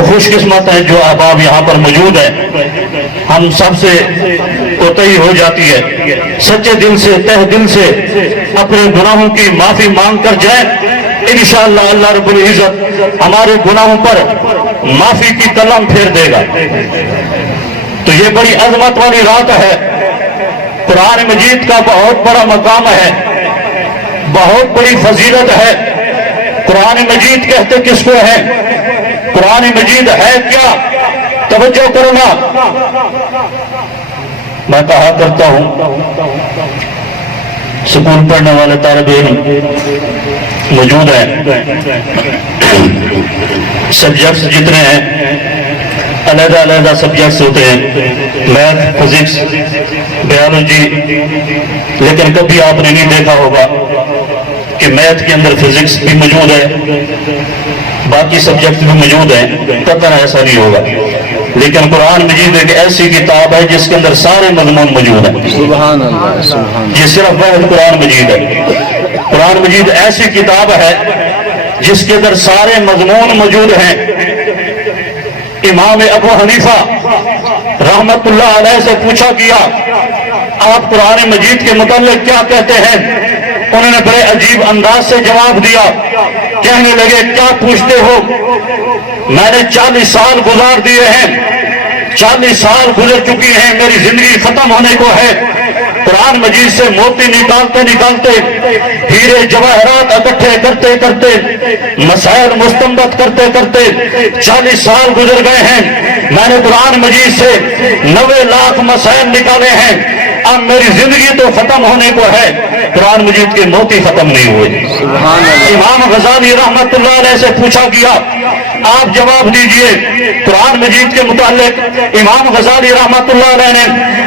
تو خوش قسمت ہے جو احباب یہاں پر موجود ہیں. ہم سب سے کوتاہی ہو جاتی ہے. سچے دل سے تہ دل سے اپنے گناہوں کی معافی مانگ کر جائیں. انشاءاللہ اللہ رب العزت ہمارے گناہوں پر معافی کی کلم پھیر دے گا. تو یہ بڑی عظمت والی رات ہے. قرآن مجید کا بہت بڑا مقام ہے, بہت بڑی فضیلت ہے. قرآن مجید کہتے کس کو ہے؟ قرآن مجید ہے کیا؟ توجہ کرنا. میں کہا کرتا ہوں سکول پڑھنے والے طالب علم موجود ہیں, سبجیکٹس جتنے ہیں علیحدہ علیحدہ سبجیکٹس ہوتے ہیں, میتھ, فزکس, بیالوجی, لیکن کبھی آپ نے نہیں دیکھا ہوگا کہ میتھ کے اندر فزکس بھی موجود ہے, باقی سبجیکٹ بھی موجود ہیں. قطعاً ایسا نہیں ہوگا. لیکن قرآن مجید ایک ایسی کتاب ہے جس کے اندر سارے مضمون موجود ہیں. سبحان اللہ. یہ صرف واحد قرآن مجید ہے. قرآن مجید ایسی کتاب ہے جس کے اندر سارے مضمون موجود ہیں. امام ابو حنیفہ رحمت اللہ علیہ سے پوچھا گیا آپ قرآن مجید کے متعلق کیا کہتے ہیں؟ انہوں نے بڑے عجیب انداز سے جواب دیا. کہنے لگے کیا پوچھتے ہو؟ میں نے 40 سال گزار دیے ہیں, 40 سال گزر چکی ہیں, میری زندگی ختم ہونے کو ہے. قرآن مجید سے موتی نکالتے نکالتے, ہیرے جواہرات اکٹھے کرتے کرتے, مسائل مستنبط کرتے کرتے 40 سال گزر گئے ہیں. میں نے قرآن مجید سے 90 لاکھ مسائل نکالے ہیں. اب میری زندگی تو ختم ہونے کو ہے, قرآن مجید کے موتی ختم نہیں ہوئے. امام غزالی رحمت اللہ علیہ سے پوچھا گیا آپ جواب دیجئے قرآن مجید کے متعلق. امام غزالی رحمت اللہ علیہ نے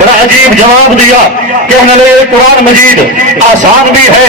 بڑا عجیب جواب دیا. کہنے لگے قرآن مجید آسان بھی ہے,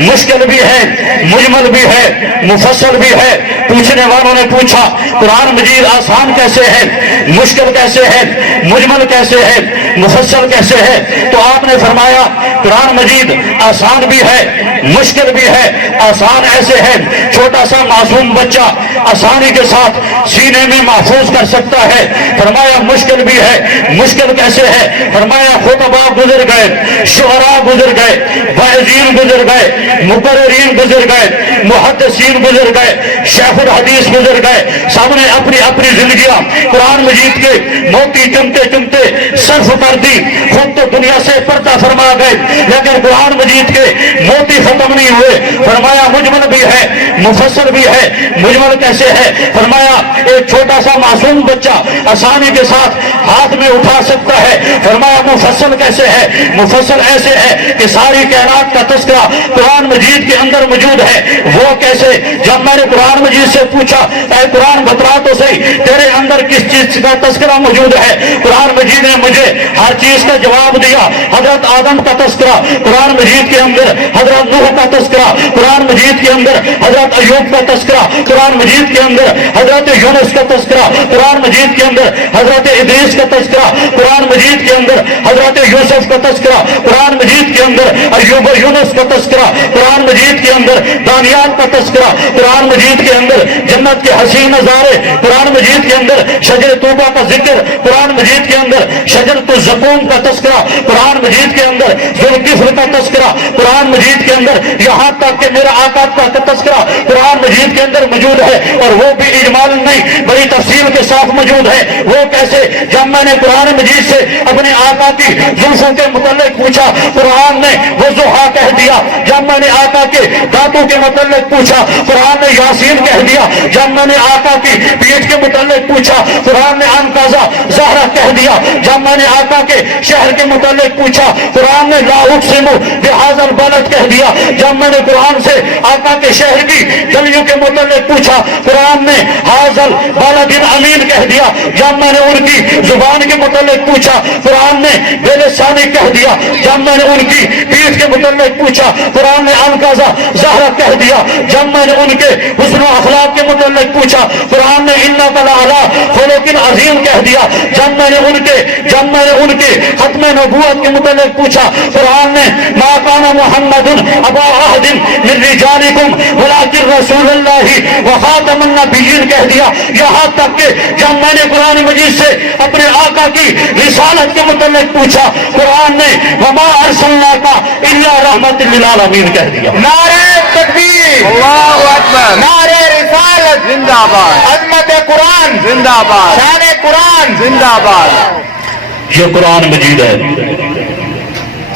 مشکل بھی ہے, مجمل بھی ہے, مفصل بھی ہے. پوچھنے والوں نے پوچھا قرآن مجید آسان کیسے ہے, مشکل کیسے ہے, مجمل کیسے ہے, مفصل کیسے ہے؟ تو آپ نے فرمایا قرآن مجید آسان بھی ہے, مشکل بھی ہے. آسان ایسے ہے چھوٹا سا معصوم بچہ آسانی کے ساتھ سینے میں محفوظ کر سکتا ہے. فرمایا مشکل بھی ہے, مشکل کیسے ہے؟ فرمایا خطباء گزر گئے, شعراء گزر گئے, واعظین گزر گئے, مقررین گزر گئے, محدثین گزر گئے, شیخ الحدیث گزر گئے. سب نے اپنی اپنی زندگیاں قرآن مجید کے موتی چمتے چمتے صرف کر دی, خود تو دنیا سے پردہ فرما گئے, لیکن قرآن مجید کے موتی ختم نہیں ہوئے. فرمایا مجمل بھی ہے, مفصل بھی ہے. مجمل کیسے ہے؟ فرمایا ایک چھوٹا سا معصوم بچہ آسانی کے ساتھ ہاتھ میں اٹھا سکتا ہے. فرمایا مفصل کیسے ہے؟ مفصل ایسے ہے کہ ساری کائنات کا تذکرہ قرآن مجید کے اندر موجود ہے. وہ کیسے؟ جب میں نے قرآن مجید سے پوچھا اے قرآن بتلا تو صحیح تیرے اندر کس چیز کا تذکرہ موجود ہے؟ قرآن مجید نے مجھے ہر چیز کا جواب دیا. حضرت آدم کا تذکرہ قرآن مجید کے اندر, حضرت نوح کا تذکرہ قرآن مجید کے اندر, حضرت ایوب کا تذکرہ قرآن مجید کے اندر, حضرت یونس کا تذکرہ قرآن مجید کے اندر, حضرت ادریس کا تذکرہ قرآن مجید کے اندر, حضرت یوسف کا تذکرہ قرآن مجید کے اندر, ایوب و یونس کا تذکرہ قرآن مجید کے اندر, دانیال کا تذکرہ قرآن مجید کے اندر, جنت کے حسین نظارے قرآن مجید کے اندر, شجر توبہ کا ذکر قرآن مجید کے اندر, شجرۃ الزقوم کا تذکرہ قرآن مجید کے اندر, ذوالکفل کا تذکرہ قرآن مجید کے اندر, یہاں تک کہ میرا آقا کا تذکرہ قرآن مجید کے اندر موجود ہے. اور وہ بھی اجمال نہیں, بڑی تفصیل کے ساتھ موجود ہے. وہ کیسے؟ جب میں نے قرآن مجید سے اپنے آقا کی زلفوں کے متعلق پوچھا, قرآن نے وضحا کہہ دیا. جب میں نے آقا کے دانتوں کے متعلق پوچھا, قرآن نے یاسین کہہ دیا. جب میں نے آقا کی پیٹھ کے متعلق پوچھا, قرآن نے انقاذہ زہرہ کہہ دیا. جب میں نے آقا کے شہر کے متعلق پوچھا, قرآن نے لا اقسم بہذا البلد کہہ دیا. جب میں نے قرآن سے آقا کے شہر کی گلیوں کے متعلق پوچھا, قرآن نے حاضل بالد امین کہہ دیا. جب میں نے ان کی زبان کے متعلق پوچھا, قرآن نے بلسانی کہہ دیا. جب میں نے ان کی پیٹھ کے متعلق پوچھا, قرآن نے انقاذہ زہرہ کہہ دیا. جب میں نے ان کے حسن و اخلاق کے متعلق پوچھا, قرآن نے انک لعلی خلق عظیم کہہ دیا. جب میں نے ان کے ختم نبوت کے متعلق پوچھا, قرآن نے ما کان محمد ابا احد من رجالکم ولکن رسول اللہ وخاتم النبیین کہہ دیا. یہاں تک کہ جب میں نے قرآن مجید سے اپنے آقا کی رسالت کے متعلق پوچھا، قرآن نے وما ارسلناک الا رحمت للعالمین کہہ دیا۔ نعرہ تکبیر، اللہ اکبر، نعرہ رسالت زندہ باد، عظمت قرآن زندہ باد، شان قرآن زندہ باد۔ یہ قرآن مجید ہے،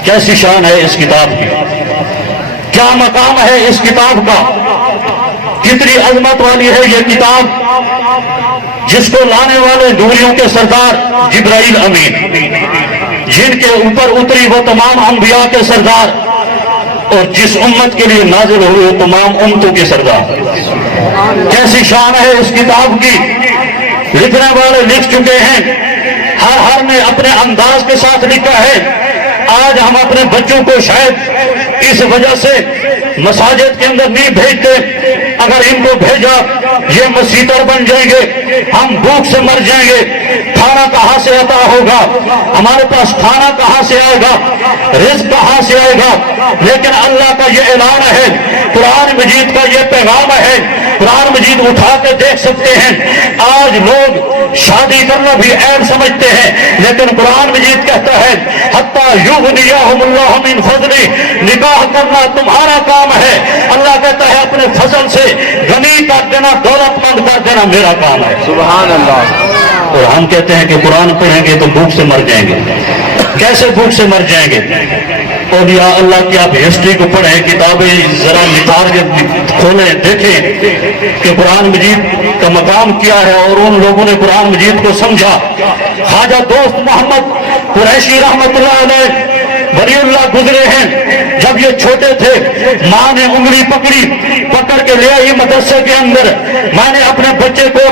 کیسی شان ہے اس کتاب کی، کیا مقام ہے اس کتاب کا، کتنی عظمت والی ہے یہ کتاب، جس کو لانے والے نوریوں کے سردار جبرائیل امین، جن کے اوپر اتری وہ تمام انبیاء کے سردار، اور جس امت کے لیے نازل ہوئے وہ تمام امتوں کے سردار۔ کیسی شان ہے اس کتاب کی، لکھنے والے لکھ چکے ہیں، ہر نے اپنے انداز کے ساتھ لکھا ہے۔ آج ہم اپنے بچوں کو شاید اس وجہ سے مساجد کے اندر نہیں بھیجتے، اگر ان کو بھیجا یہ مسیطر بن جائیں گے، ہم بھوک سے مر جائیں گے، کھانا کہاں سے عطا ہوگا، ہمارے پاس کھانا کہاں سے آئے گا، رزق کہاں سے آئے گا۔ لیکن اللہ کا یہ اعلان ہے، قرآن مجید کا یہ پیغام ہے، قرآن مجید اٹھا کے دیکھ سکتے ہیں۔ آج لوگ شادی کرنا بھی عیب سمجھتے ہیں، لیکن قرآن مجید کہتا ہے حتیٰ یغنیہم اللہ من فضلہ، نکاح کرنا تمہارا کام ہے، اللہ کہتا ہے اپنے فضل سے غنی کر دینا، دولت مند کر دینا میرا کام ہے۔ سبحان اللہ۔ اور ہم کہتے ہیں کہ قرآن پڑھیں گے تو بھوک سے مر جائیں گے۔ کیسے بھوک سے مر جائیں گے؟ اولیاء اللہ کی آپ ہسٹری کو پڑھیں، کتابیں ذرا نکال کے کھولیں، دیکھیں کہ قرآن مجید کا مقام کیا ہے، اور ان لوگوں نے قرآن مجید کو سمجھا۔ خواجہ دوست محمد قریشی رحمت اللہ علیہ ولی اللہ گزرے ہیں، جب یہ چھوٹے تھے ماں نے انگلی پکڑ کے لے آئی مدرسے کے اندر، میں نے اپنے بچے کو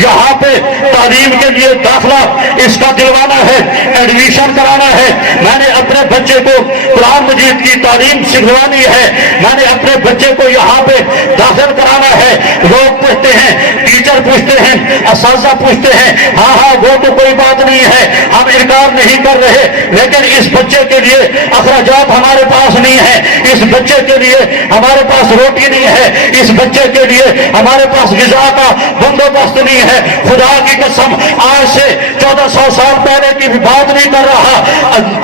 یہاں پہ تعلیم کے لیے داخلہ اس کا دلوانا ہے، ایڈمیشن کرانا ہے، میں نے اپنے بچے کو قرآن مجید کی تعلیم سکھلوانی ہے، میں نے اپنے بچے کو یہاں پہ داخل کرانا ہے۔ لوگ پوچھتے ہیں، ٹیچر پوچھتے ہیں، اساتذہ پوچھتے ہیں، ہاں وہ تو کوئی بات نہیں ہے، ہم انکار نہیں کر رہے، لیکن اس بچے کے لیے اخراجات ہمارے پاس نہیں ہے، اس بچے کے لیے ہمارے پاس روٹی نہیں ہے، اس بچے کے لیے ہمارے پاس غذا کا بندوبست نہیں ہے۔ خدا کی قسم آج سے 1400 سال پہلے کی بھی بات نہیں کر رہا،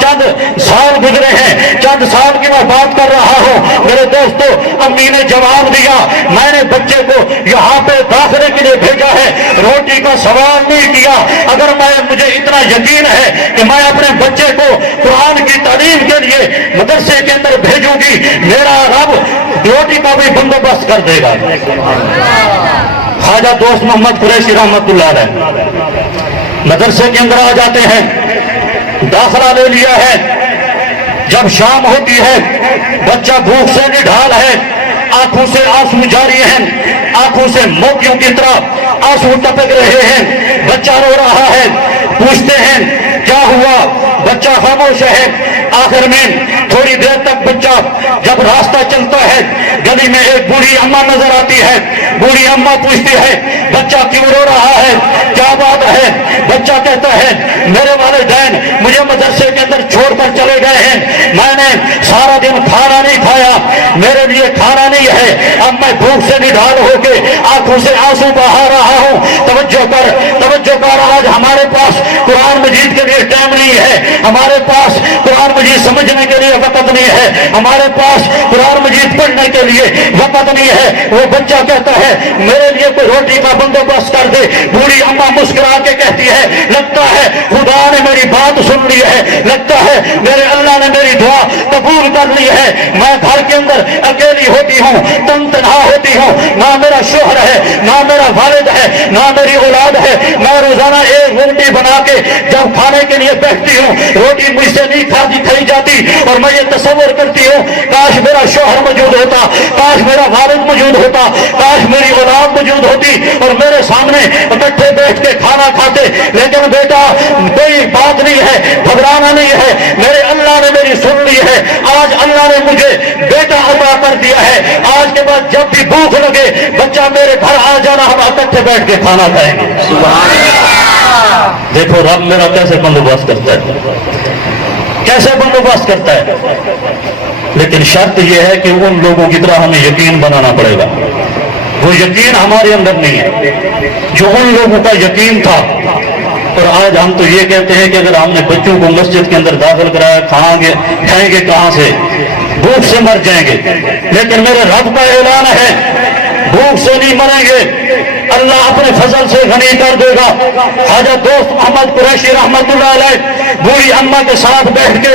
چند سال گزرے ہیں، چند سال کی میں بات کر رہا ہوں۔ میرے دوستو، امی نے جواب دیا، میں نے بچے کو یہاں پہ داخلے کے لیے بھیجا ہے، روٹی کا سوال نہیں کیا۔ اگر مجھے اتنا یقین ہے کہ میں اپنے بچے کو قرآن کی تعلیم کے لیے مدرسے کے اندر بھیجوں گی، میرا رب روٹی کا بھی بندوبست کر دے گا۔ خواجہ دوست محمد قریشی رحمت اللہ علیہ مدرسے کے اندر آ جاتے ہیں، داخلہ لے لیا ہے، جب شام ہوتی ہے بچہ بھوک سے نڈھال ہے، آنکھوں سے آنسو جاری ہیں، آنکھوں سے موتیوں کی طرح آنسو ٹپک رہے ہیں، بچہ رو رہا ہے، پوچھتے ہیں کیا ہوا، بچہ خاموش ہے۔ آخر میں تھوڑی دیر تک بچہ جب راستہ چلتا ہے، گلی میں ایک بوڑھی اماں نظر آتی ہے، بوڑھی اماں پوچھتی ہے بچہ کیوں رو رہا ہے، کیا بات ہے؟ بچہ کہتا ہے میرے والدین مجھے مدرسے کے اندر چھوڑ کر چلے گئے ہیں، میں نے سارا دن کھانا نہیں کھایا، میرے لیے کھانا نہیں ہے، اب میں بھوک سے نڈھال ہو کے آنکھوں سے آنسو بہا رہا ہوں۔ توجہ کر، آج ہمارے پاس قرآن مجید کے لیے ٹائم نہیں ہے، ہمارے پاس قرآن مجید سمجھنے کے لیے وقت نہیں ہے، ہمارے پاس قرآن مجید پڑھنے کے لیے وقت نہیں ہے۔ وہ بچہ کہتا ہے میرے لیے کوئی روٹی کا بندوبست کر دے۔ بوڑھی اماں مسکرا کے کہتی ہے لگتا ہے خدا نے میری بات سن لی ہے، لگتا ہے میرے اللہ نے میری دعا قبول کر لی ہے۔ میں گھر کے اندر اکیلی ہوتی ہوں، تنہا ہوتی ہوں، نہ میرا شوہر ہے، نہ میرا والد ہے، نہ میری اولاد ہے۔ میں روزانہ ایک روٹی بنا کے جب کھانے کے لیے بیٹھتی ہوں، روٹی مجھ سے نہیں کھائی جاتی، اور میں یہ تصور کرتی ہوں کاش میرا شوہر موجود ہوتا، کاش میرا والد موجود ہوتا، کاش میری اولاد موجود ہوتی اور میرے سامنے اکٹھے بیٹھ کے کھانا کھاتے۔ لیکن بیٹا کوئی بات نہیں ہے، گھبرانا نہیں ہے، میرے اللہ نے میری سن لی ہے۔ آج اللہ نے مجھے بیٹا عطا کر دیا ہے، آج کے بعد جب بھی بھوک لگے بچہ میرے گھر آ جانا، ہم اکٹھے بیٹھ کے کھانا کھائیں گے۔ دیکھو رب میرا کیسے بندوبست کرتا ہے، کیسے بندوبست کرتا ہے۔ لیکن شرط یہ ہے کہ ان لوگوں کی طرح ہمیں یقین بنانا پڑے گا، وہ یقین ہمارے اندر نہیں ہے۔ جو ان لوگوں کا یقین تھا. اور آج ہم تو یہ کہتے ہیں کہ اگر ہم نے بچوں کو مسجد کے اندر داخل کرایا کھائیں گے کہاں سے؟ بھوک سے مر جائیں گے. لیکن میرے رب کا اعلان ہے بھوک سے نہیں مریں گے، اللہ اپنے فضل سے غنی کر دے گا. حضرت دوست محمد قریشی رحمت اللہ علیہ بوڑھی اماں کے ساتھ بیٹھ کے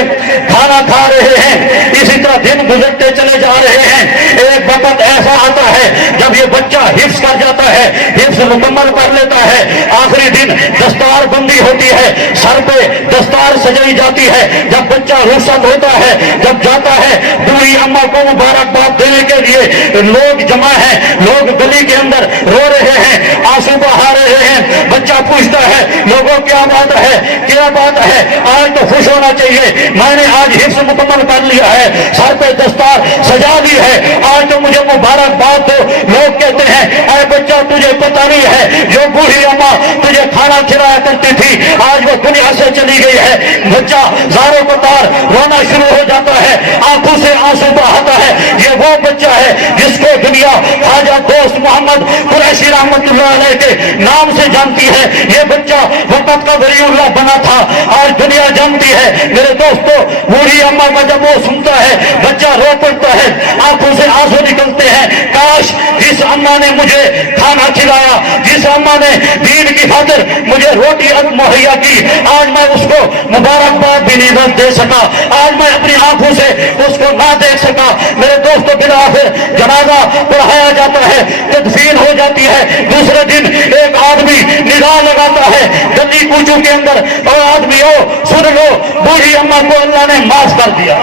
کھانا کھا رہے ہیں. اسی طرح دن گزرتے چلے جا رہے ہیں. ایک وقت ایسا آتا ہے جب یہ بچہ حفظ کر جاتا ہے، حفظ مکمل کر لیتا ہے. آخری دن دستار بندی ہوتی ہے، سر پہ دستار سجائی جاتی ہے. جب بچہ رخصت ہوتا ہے، جب جاتا ہے، بوڑھی اماں کو مبارکباد دینے کے لیے لوگ جمع ہیں. لوگ گلی کے اندر رو رہے ہیں، آنسو بہا رہے ہیں. بچہ پوچھتا ہے لوگوں کیا بات ہے، کیا بات ہے؟ آج تو خوش ہونا چاہیے، میں نے آج حفظ مکمل کر لیا ہے، سر پہ دستار سجا دی ہے، آج تو مجھے مبارکباد دو. لوگ کہتے ہیں اے بچہ تجھے پتہ نہیں ہے جو بوڑھی اماں تجھے کھانا کھلایا کرتی تھی آج وہ دنیا سے چلی گئی ہے. بچہ زاروں کو تار رونا شروع ہو جاتا ہے، آنکھوں سے آنسو بہاتا ہے. یہ وہ بچہ ہے جس کو دنیا خواجہ دوست محمد قریشی رحمت اللہ علیہ کے نام سے جانتی ہے. یہ بچہ وقت کا ولی اللہ بنا تھا، آج دنیا جانتی ہے. میرے دوستو بوڑھی اماں کا جب وہ سنتا ہے بچہ رو پڑتا ہے، آنکھوں سے آنسو نکلتے ہیں. کاش جس اماں نے مجھے کھانا کھلایا، جس اماں نے دین کی خاطر مجھے روٹی مہیا کی، آج میں اس کو مبارکباد بھی نہیں دے سکا، آج میں اپنی آنکھوں سے اس کو نہ دیکھ سکا. میرے دوستوں بالآخر جنازہ پڑھایا جاتا ہے، تدفین ہو جاتی ہے. دوسرے دن ایک آدمی نگاہ لگاتا ہے گلی کوچوں کے اندر، اور آدمی ہو سن لو بوڑھی اماں کو اللہ نے معاف کر دیا.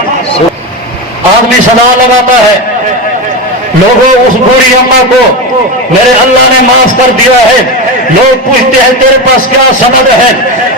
آدمی صدا لگاتا ہے لوگوں اس بوڑھی اماں کو میرے اللہ نے معاف کر دیا ہے. لوگ پوچھتے ہیں تیرے پاس کیا سند ہے،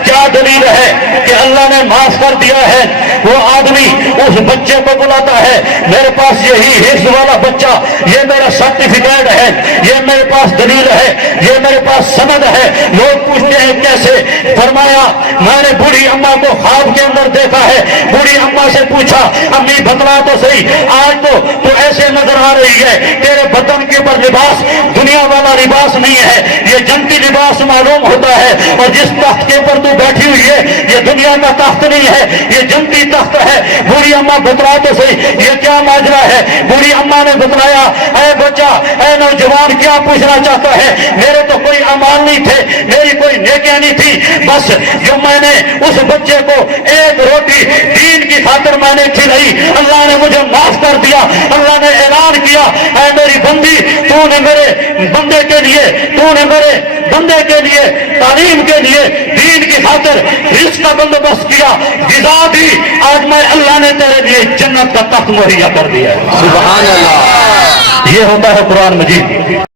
کیا دلیل ہے کہ اللہ نے معاف کر دیا ہے؟ وہ آدمی اس بچے کو بلاتا ہے، میرے پاس یہی حفظ والا بچہ، یہ میرا سرٹیفکیٹ ہے، یہ میرے پاس دلیل ہے، یہ میرے پاس سند ہے. لوگ پوچھتے ہیں کیسے؟ فرمایا میں نے بوڑھی اماں کو خواب کے اندر دیکھا ہے. بوڑھی اماں سے پوچھا امی بتلا تو صحیح، آج تو ایسے نظر آ رہی ہے، تیرے بدن کے اوپر لباس دنیا والا لباس نہیں ہے، یہ جنتی لباس معلوم ہوتا ہے. اور جس تخت کے اوپر تو بیٹھی ہوئی ہے یہ دنیا کا تخت نہیں ہے، یہ جنتی تخت ہے. بوڑھی اماں بتلا تو صحیح یہ کیا ماجرا ہے؟ بوڑھی اماں نے بتلایا اے بچہ، اے نوجوان کیا پوچھنا چاہتا ہے؟ میرے تو کوئی اعمال نہیں تھے، میری کوئی نیکیاں نہیں تھی، بس جو میں نے اس بچے کو ایک روٹی دین کی خاطر میں نے کھلائی، اللہ نے مجھے معاف کر دیا. اللہ نے اعلان کیا اے میری بندی، تو نے میرے بندے کے لیے، تو نے میرے بندے کے لیے، تعلیم کے لیے، دین کی خاطر رزق کا بندوبست کیا، غذا دی، آج میں اللہ نے تیرے لیے جنت کا تخت مہیا کر دیا. سبحان اللہ. یہ ہوتا ہے قرآن مجید.